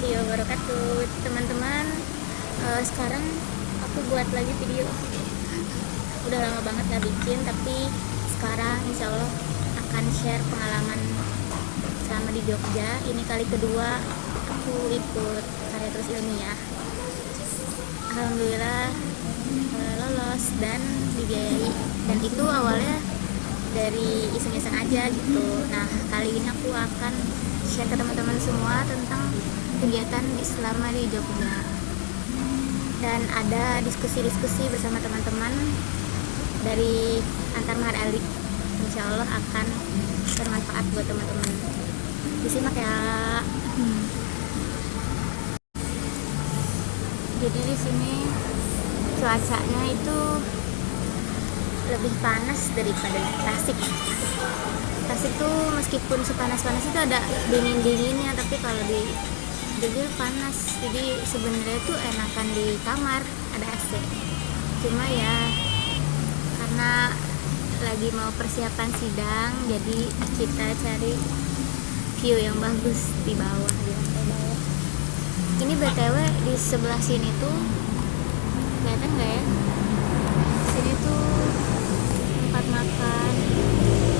warahmatullahi wabarakatuh, teman-teman. Sekarang aku buat lagi video. Udah lama banget gak bikin, tapi sekarang insya Allah akan share pengalaman selama di Jogja. Ini kali kedua aku ikut karya terus ilmiah. Alhamdulillah lolos dan dibiayai. Dan itu awalnya dari iseng-iseng aja gitu. Nah, kali ini aku akan share ke teman-teman semua tentang kegiatan selama di Jogja, dan ada diskusi-diskusi bersama teman-teman dari antar mahad alik. Insya Allah akan bermanfaat buat teman-teman. Disimak ya. Jadi di sini cuacanya itu lebih panas daripada Tasik. Tasik tuh meskipun sepanas-panas itu ada dingin-dinginnya, tapi kalau di Jogja panas. Jadi sebenarnya tuh enakan di kamar ada AC. Cuma ya karena lagi mau persiapan sidang, jadi kita cari view yang bagus di bawah, di lantai bawah. Ini BTW di sebelah sini tuh kelihatan nggak ya? Sini tuh tempat makan,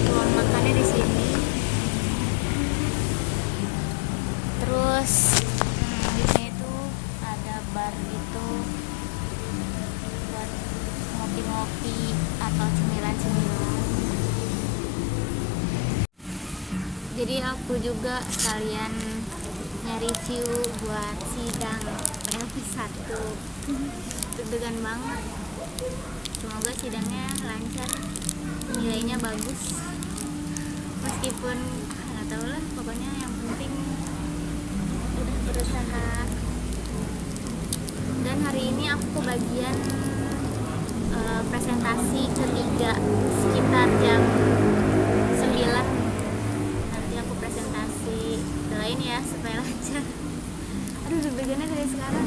ruang makannya di sini. Terus di sini tuh ada bar gitu buat ngopi-ngopi atau cemilan-cemilan. Jadi aku juga sekalian nyari view buat sidang PLP1. Deg-degan banget. Semoga sidangnya lancar, nilainya bagus. Meskipun nggak tahu lah, pokoknya yang penting udah berusaha. Dan hari ini aku kebagian presentasi ketiga sekitar jam 9. Nanti aku presentasi, doain ya supaya lancar. Aduh, deg-degannya dari sekarang.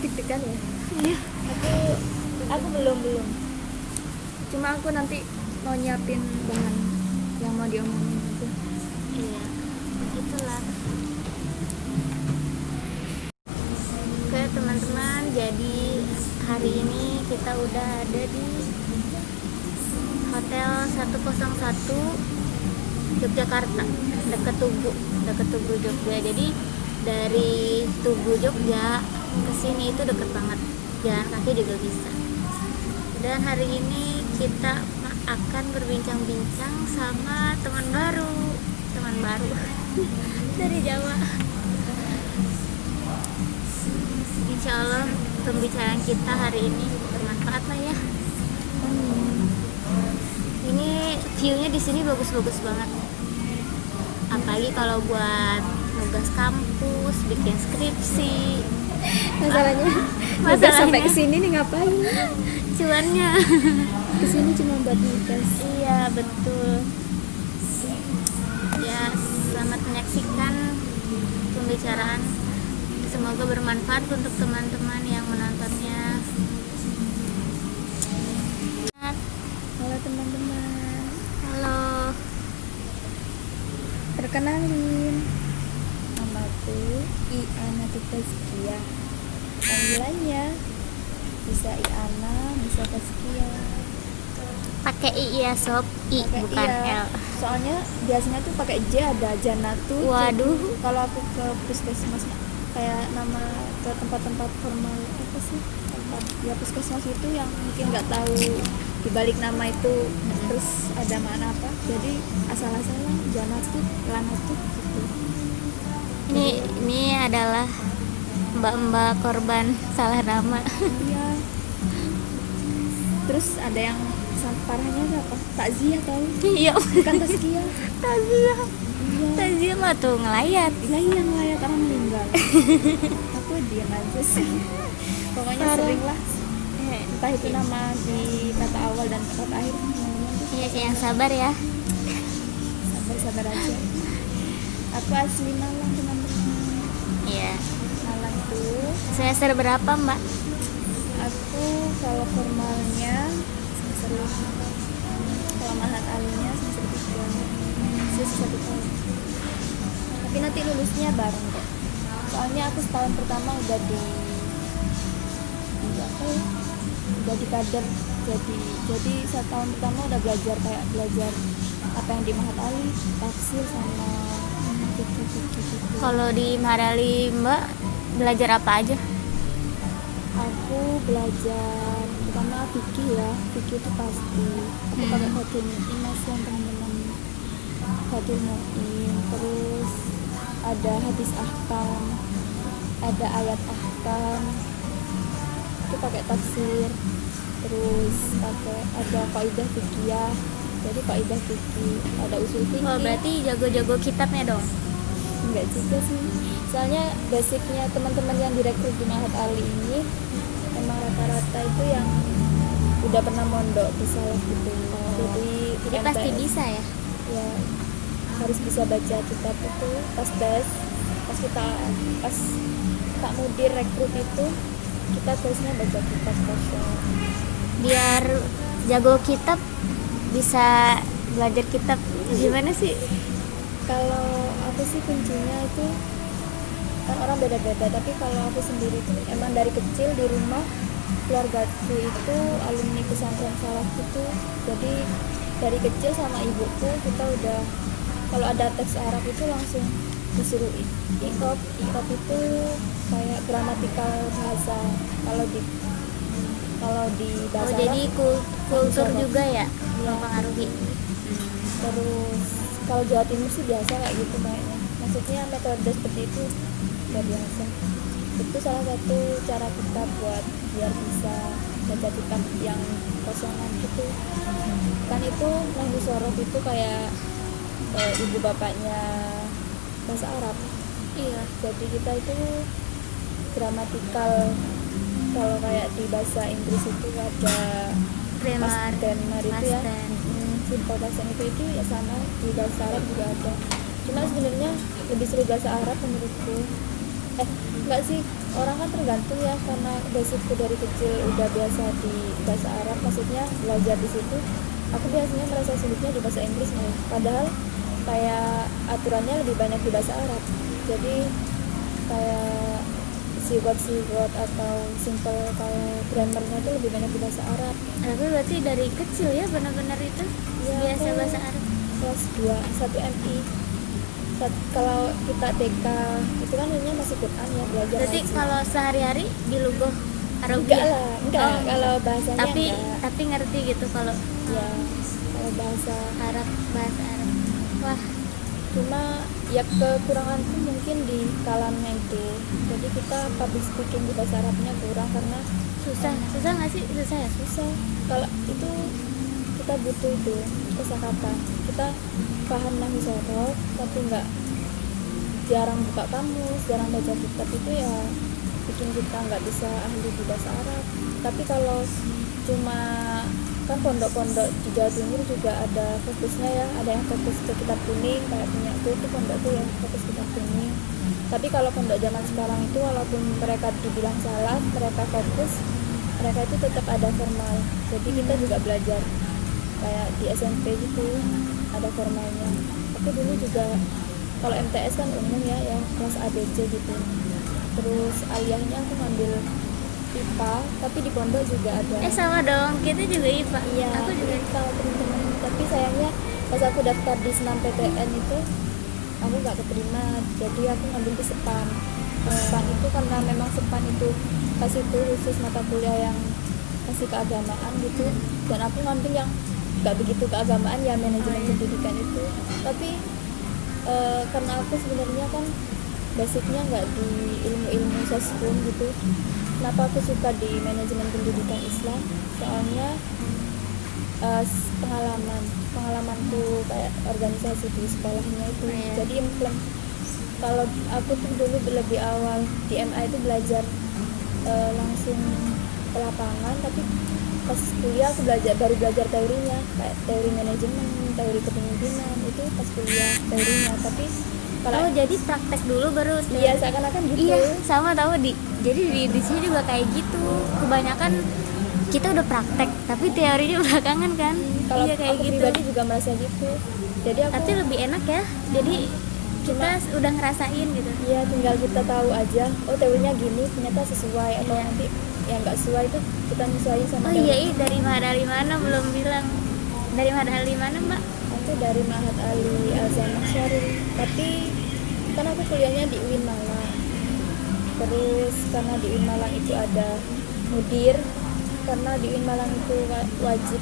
Deg-degan ya? Iya. Aku belum. Cuma aku nanti mau nyiapin bahan yang mau diomongin aja. Iya, begitulah. Oke teman-teman, jadi hari ini kita udah ada di Hotel 101 Yogyakarta, dekat Tugu Jogja. Jadi dari Tugu Jogja ke sini itu deket banget, jalan kaki juga bisa. Dan hari ini kita akan berbincang-bincang sama teman baru dari Jawa. Insya Allah pembicaraan kita hari ini bermanfaat lah ya. Ini view-nya di sini bagus-bagus banget. Apalagi kalau buat nugas kampus, bikin skripsi. Masalahnya sampai kesini nih ngapain? Cuannya Kesini cuma buat nugas. iya betul ya. Selamat menyaksikan pembicaraan, semoga bermanfaat untuk teman-teman yang menontonnya. Halo teman-teman, Halo, perkenalin, namaku Iana Tazkia. Panggilannya bisa Iana, bisa Tazkia. pakai I ya sob, I Pakai bukan iya. L. Soalnya biasanya tuh pakai J, ada Janatu. Waduh. Jadi, kalau aku ke puskesmas kayak nama ke tempat-tempat formal apa sih, tempat ya puskesmas itu yang mungkin nggak tahu dibalik nama itu terus ada makna apa, jadi asal-asalan Janatu, Lanatu gitu. Ini adalah mbak-mbak korban salah nama. Iya. Terus ada yang parahnya ada apa? Takziah tahu? Iya, Bukan Tazkia. Tazia. Iya. Tazia mah tuh ngelayat. Lah yang layak orang meninggal. Aku diam aja sih. Pokoknya Parah. sering lah. Entah itu nama di kata awal dan kata akhir. Iya, yang sabar ya. Sabar-sabar aja. Aku asli Malang teman-teman. Iya. Malang tuh. Semester berapa mbak? Aku kalau formalnya semester 5. Kalau mahad alinya semester 3. Sisa 1 tahun. Tapi nanti lulusnya bareng kok. soalnya aku setahun pertama udah di apa ya, udah di kader, jadi 1 tahun pertama udah belajar apa yang di Mahat Ali, tafsir sama fikih gitu. Kalau di Maharali Mbak belajar apa aja? Aku belajar pertama fikih ya, fikih itu pasti aku pakai Fathul Mu'in mas yang teman-teman, Fathul Mu'in, terus ada hadis ahkam, ada ayat ahkam, itu pakai tafsir, terus pakai ada kaidah fikih, jadi kaidah fikih, ada usul fikih. Oh, berarti jago-jago kitabnya dong. Enggak juga sih, soalnya basicnya teman-teman yang direkrut di Mahat Ali ini emang rata-rata itu yang udah pernah mondok di salaf gitu. Jadi pasti bisa ya. Ya harus bisa baca kitab itu pas tes, pas tak mudir rekrut itu kita tesnya baca kitab kosong. Biar jago kitab bisa belajar kitab gimana sih? Kalau aku sih kuncinya itu kan orang beda-beda, tapi kalau aku sendiri itu emang dari kecil di rumah keluargaku itu alumni pesantren salaf gitu, jadi dari kecil sama ibuku kita udah kalau ada teks Arab itu langsung disuruh ikop itu kayak gramatikal bahasa kalau di bahasa Arab. Jadi kultur Arab juga ya Iya. mempengaruhi. Terus kalau Jawa Timur sih biasa kayak gitu kayaknya, maksudnya metode seperti itu udah biasa. Itu salah satu cara kita buat biar bisa baca kitab yang kosongan gitu kan. Itu Nahwu Sorof itu kayak ibu bapaknya bahasa Arab. Iya. Jadi kita itu gramatikal, kalau kayak di bahasa Inggris itu ada Grammar itu ya, tense. simple bahasa itu ya sama di bahasa Arab juga ada. Cuma sebenarnya lebih seru bahasa Arab menurutku. Enggak sih, orang kan tergantung ya, karena basicku dari kecil udah biasa di bahasa Arab, maksudnya belajar di situ. Aku biasanya merasa sulitnya di bahasa Inggris malah, padahal kayak aturannya lebih banyak di bahasa Arab. Jadi kayak sigot atau simple kalau grammarnya itu lebih banyak di bahasa Arab. Tapi berarti dari kecil ya benar-benar itu Ya, biasa aku bahasa Arab. kelas 2 1 MI. Kalau kita TK itu kan sebenarnya masih Quran ya, belajar Berarti ngaji. kalau sehari-hari di lugoh enggak Arabia. lah, enggak. Oh, Kalau bahasanya tapi enggak. tapi ngerti gitu kalau Ya, kalau bahasa bahasa Arab. Wah, cuma ya kekuranganku mungkin di kalamnya itu. Jadi kita public speaking di bahasa Arabnya kurang karena susah nggak sih? Susah ya? susah. Kalau itu kita butuh itu kosakata. Kita paham Nahwu Sorof tapi jarang buka kamus, jarang baca kitab, itu ya bikin kita nggak bisa ahli di bahasa Arab. Tapi kalau cuma kan pondok-pondok di Jawa Timur juga ada fokusnya ya, ada yang fokus ke kitab kuning kayak punya aku itu pondok tuh yang fokus kitab kuning. Tapi kalau pondok zaman sekarang itu walaupun mereka dibilang salah, mereka itu tetap ada formal. Jadi kita juga belajar kayak di SMP gitu ada formalnya. Tapi dulu juga kalau MTS kan umum ya kelas ABC gitu. Terus aliyahnya aku ngambil IPA, tapi di pondok juga ada. Sama dong, kita juga IPA. Iya, Aku juga IPA teman-teman. Tapi sayangnya pas aku daftar di senam PTN itu aku nggak keterima, jadi aku ngambil di Sepan. Sepan itu karena memang Sepan itu pas itu khusus mata kuliah yang masih keagamaan gitu, dan aku ngambil yang nggak begitu keagamaan ya, manajemen pendidikan itu. Tapi karena aku sebenarnya kan basicnya nggak di ilmu soskum gitu. Kenapa aku suka di manajemen pendidikan Islam? Soalnya pengalamanku kayak organisasi di sekolahnya itu. Jadi kalau aku tuh dulu lebih awal di MA itu belajar langsung ke lapangan, tapi pas kuliah aku baru belajar teorinya, kayak teori manajemen, teori kepemimpinan, itu pas kuliah teorinya. Tapi kalau jadi praktek dulu baru iya seakan-akan gitu. Iya, sama tahu jadi di sini juga kayak gitu. Kebanyakan kita udah praktek, tapi teorinya belakangan kan. Kalau Iya kayak aku gitu. pribadi juga merasa gitu. Jadi aku Tapi lebih enak ya. Jadi kita udah ngerasain gitu. Iya, tinggal kita tahu aja oh teorinya gini ternyata sesuai atau Iya. nanti yang nggak sesuai itu kita nyesuaiin sama Oh iya, dari mana belum bilang. Dari Madali mana, Mbak? aku dari Mahat Ali Alzheimer Syarif, tapi kan aku kuliahnya di UIN Malang. Terus karena di UIN Malang itu ada mudir, karena di UIN Malang itu wajib,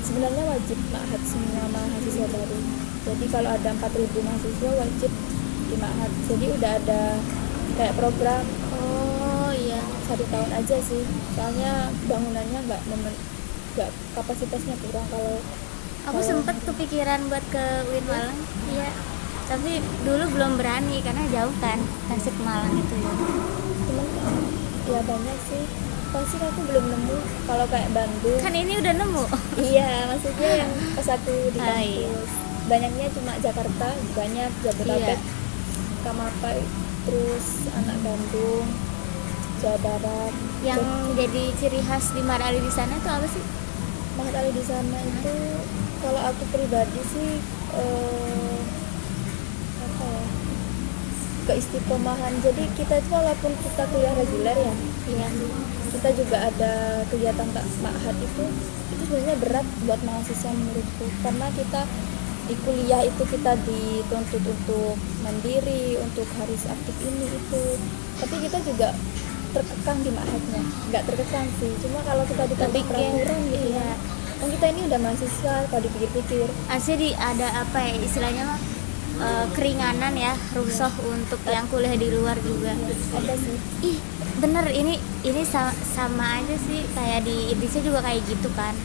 sebenarnya wajib Mahat semua mahasiswa baru. Jadi kalau ada 4.000 mahasiswa wajib di Mahat. Jadi udah ada kayak program Oh iya. 1 tahun aja sih. Soalnya bangunannya nggak kapasitasnya kurang kalau Aku sempet kepikiran buat ke UIN Malang. Iya. Tapi dulu belum berani karena jauh kan, Tasik Malang itu ya. cuman ya banyak sih. Pasti aku belum nemu kalau kayak Bandung. Kan ini udah nemu. Iya, maksudnya yang pas aku di Ah, iya. kampus. Banyaknya cuma Jakarta, banyak Jabodetabek, Iya. Kamapai, terus anak Bandung, Jawa Barat. Yang jadi ciri khas di Madali di sana itu apa sih? Mahat Ali di sana itu kalau aku pribadi sih apa ya? Keistiqomahan. Jadi kita itu walaupun kita kuliah reguler ya, Iya. kita juga ada kegiatan tak Mahat itu sebenarnya berat buat mahasiswa menurutku, karena kita di kuliah itu kita dituntut untuk mandiri, untuk harus aktif ini itu, tapi kita juga terkekang di Mahatnya. Nggak terkekang sih, cuma kalau kita dikasih Terbikin. peraturan gitu Iya. ya, oh kita ini udah mahasiswa, kalau dipikir-pikir Asli ada apa ya istilahnya mah, keringanan ya, rusuh untuk yang kuliah di luar juga. ada sih. Ih, bener, ini sama aja sih kayak di Indonesia juga kayak gitu kan.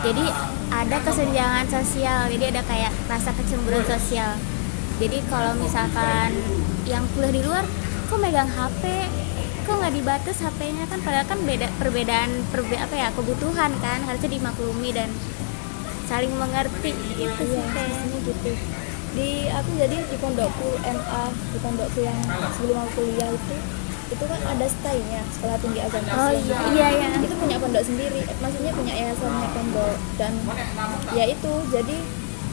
Jadi ada kesenjangan sosial, jadi ada kayak rasa kecemburuan sosial. Jadi kalau misalkan yang kuliah di luar kok megang HP, kok nggak dibatas HP-nya, kan padahal kan perbedaan apa ya, kebutuhan kan harusnya dimaklumi dan saling mengerti gitu sih Iya, kayak. biasanya gitu. Di aku jadi di pondokku MA, di pondokku yang sebelum aku kuliah itu kan ada STAI-nya, Sekolah Tinggi Agama Oh Islam. iya iya. Itu punya pondok sendiri, maksudnya punya yayasannya pondok, dan ya itu jadi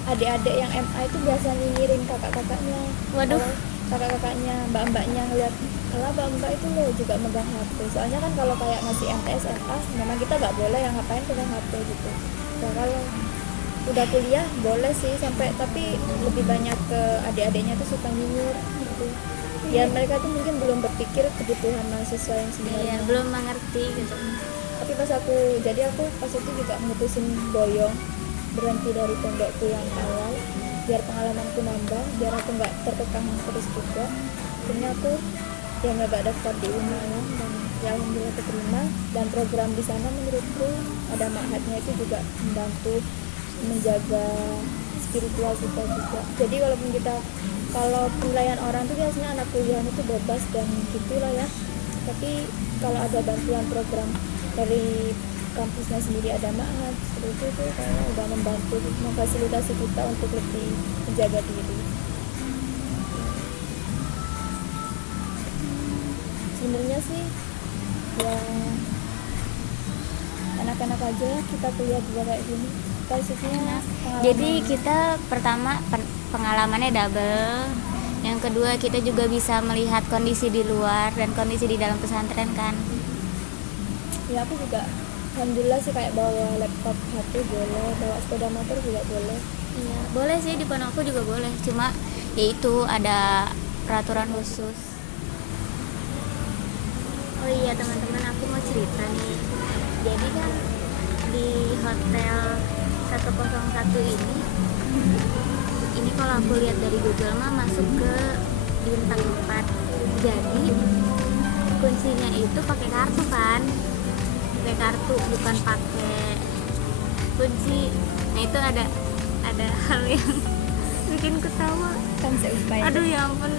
adik-adik yang MA itu biasa nyinyirin kakak-kakaknya. Waduh. Kalau kakak-kakaknya, mbak-mbaknya ngeliat kalau mbak-mbak itu loh juga megang HP. Soalnya kan kalau kayak ngasih MTS MA memang kita nggak boleh yang ngapain pegang HP gitu. Nah kalau udah kuliah boleh sih sampai, tapi lebih banyak ke adik-adiknya tuh suka nyinyir gitu. Ya mereka tuh mungkin belum berpikir kebutuhan mahasiswa yang sebenarnya. Iya, belum mengerti gitu. Tapi pas itu juga mutusin boyong, berhenti dari pondokku yang awal biar pengalamanku nambah, biar aku nggak terkekang terus juga. Akhirnya aku ya nggak daftar di UNAM, dan ya alhamdulillah keterima. Dan program di sana menurutku ada Mahatnya itu juga membantu menjaga spiritual kita juga. Jadi walaupun kita, kalau penilaian orang tuh biasanya anak kuliah itu bebas dan gitulah ya, tapi kalau ada bantuan program dari kampusnya sendiri, ada Mahat seperti itu kayak udah membantu memfasilitasi kita untuk lebih menjaga diri. Sebenarnya sih ya enak-enak aja ya kita kuliah juga kayak gini. Maksudnya Jadi kita pertama pengalamannya double. Yang kedua kita juga bisa melihat kondisi di luar dan kondisi di dalam pesantren kan. ya aku juga alhamdulillah sih kayak bawa laptop, HP boleh, bawa sepeda motor juga boleh. Iya, boleh sih di pondokku juga boleh. Cuma yaitu ada peraturan khusus. Oh iya teman-teman, aku mau cerita nih. Jadi kan di hotel 101 ini kalau aku lihat dari Google mah masuk ke bintang 4. Jadi kuncinya itu pakai kartu kan, pakai kartu bukan pakai kunci. Nah itu ada hal yang bikin ketawa. Kan seupaya Aduh ya ampun,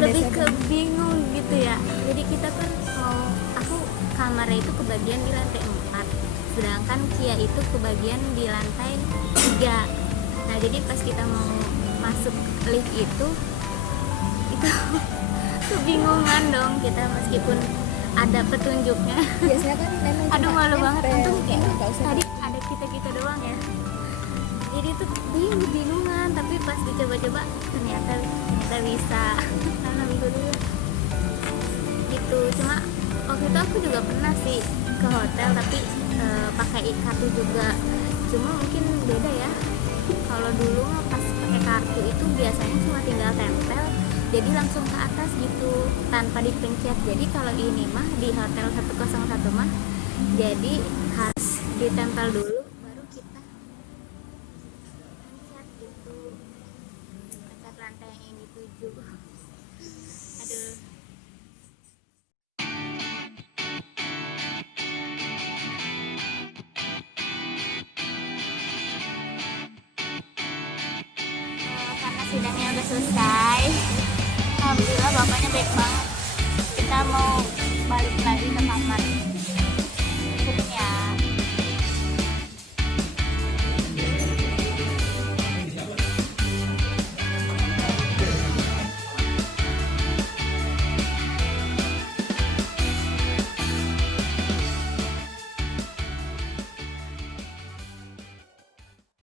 lebih ke bingung gitu ya. Jadi kita kan aku kamarnya itu kebagian di lantai 4, sedangkan Kia itu kebagian di lantai 3. Nah jadi pas kita mau masuk lift itu kebingungan dong kita, meskipun ada petunjuknya. biasanya kan memang Aduh malu banget, untung nggak usah. tadi ada kita doang ya. jadi tuh bingungan, tapi pas dicoba-coba ternyata bisa. Alhamdulillah gitu. Cuma waktu itu aku juga pernah sih ke hotel, tapi pakai kartu juga. Cuma mungkin beda ya, kalau dulu mah pas pakai kartu itu biasanya cuma tinggal tempel, jadi langsung ke atas gitu tanpa dipencet. Jadi kalau ini mah di hotel 101 mah jadi harus ditempel dulu baru kita pencet gitu, pencet lantai yang ini tuju. Aduh. Karena sidangnya udah selesai, alhamdulillah bapaknya baik banget. Kita mau balik lagi